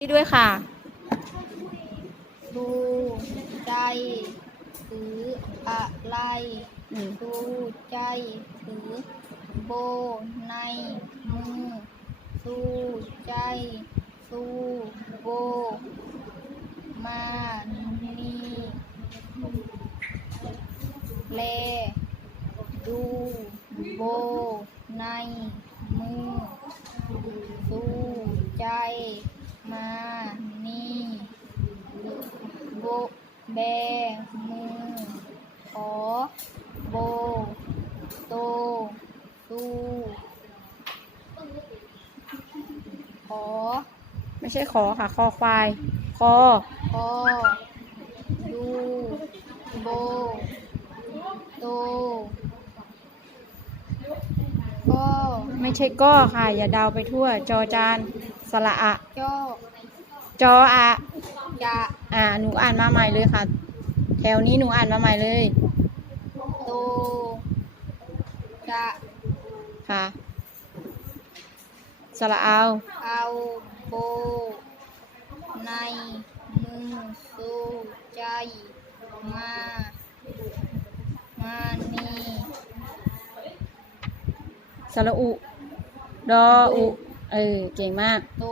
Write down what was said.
นี่ด้วยค่ะ ดูใจถืออะไร ดูใจถือโบในมือ สู้ใจ สู้โบ มานีเลดูโบในมือ สู้ใจ มานี่โบ แบ มือ ขอ โบ โตสู้ขอไม่ใช่ขอค่ะ คอควาย คอ คอดูโบ โต ก็ไม่ใช่ก้อค่ะ อย่าเดาไปทั่ว จอจาน สระอะ จอจออะ จะ อ่า หนูอ่านมาใหม่เลยค่ะ แถวนี้หนูอ่านมาใหม่เลย โตจะค่ะ สระเอา เอาโบ ในมือสู้ใจ มา มานี่สระอุ ดออุ เออ เก่งมาก โต